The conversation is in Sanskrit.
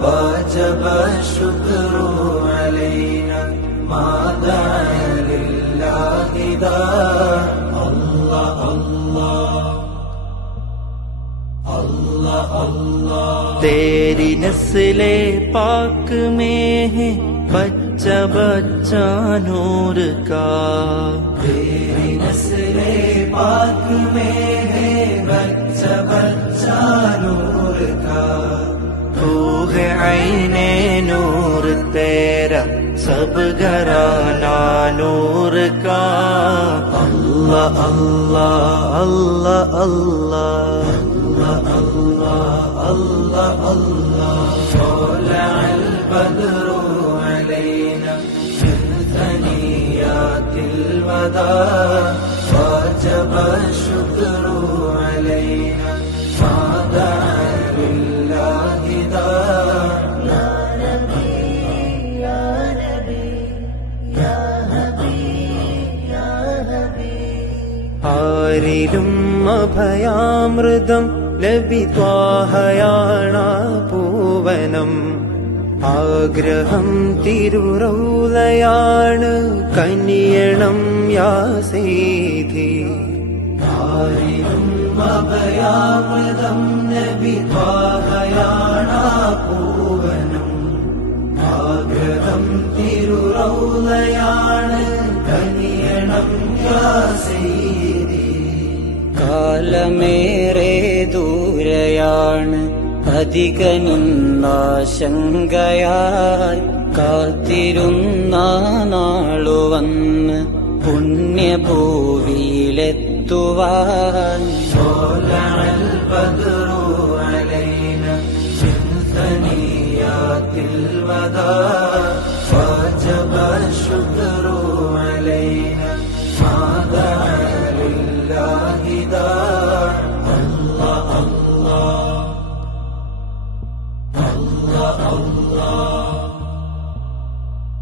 बचबुकरोहि तेरि न सले पाक मे है बूर् का। تو ہے عین نور تیرا، سب گرانا نور کا۔ اللہ اللہ اللہ اللہ۔ اللہ اللہ اللہ۔ اللہ طلع البدر علينا من واجب आरिलुम् अभयामृतम् लभित्वाहयाणा पूवनम् आग्रहम् तिरुरौलयाण कन्यणम् यासेधि हारितुमभयामृतम् लित्वाहयाणापूवनम् आग्रहम् तिरुरौलया കാലമേറെ ദൂരയാണ് അധികനുന്നാശങ്കയാൽ കാത്തിരുന്ന നാളു വന്ന് പുണ്യഭൂവിയിലെത്തുവാൻ. ിൽ വദാ love.